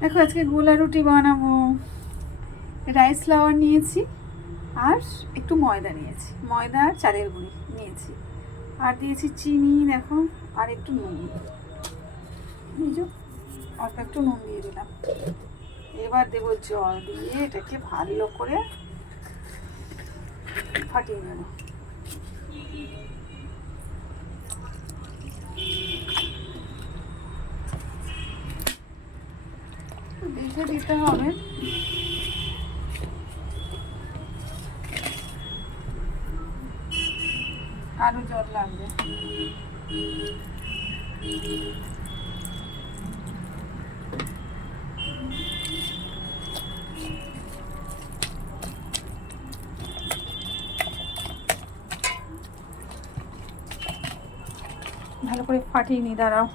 দেখো আজকে গোলা রুটি বানাবো। রাইস ফ্লাওয়ার নিয়েছি, আর একটু ময়দা নিয়েছি। ময়দা আর চালের গুঁড়ি নিয়েছি। আর দিয়েছি চিনি, দেখো, আর একটু নুন। অল্প একটু নুন দিয়ে দিলাম। এবার দেবো জল দিয়ে এটাকে ভালো করে ফাটিয়ে নেব। দেখে দিতে হবে। আরও জল লাগবে। ভালো করে ফাটিয়ে নি দাঁড়াও।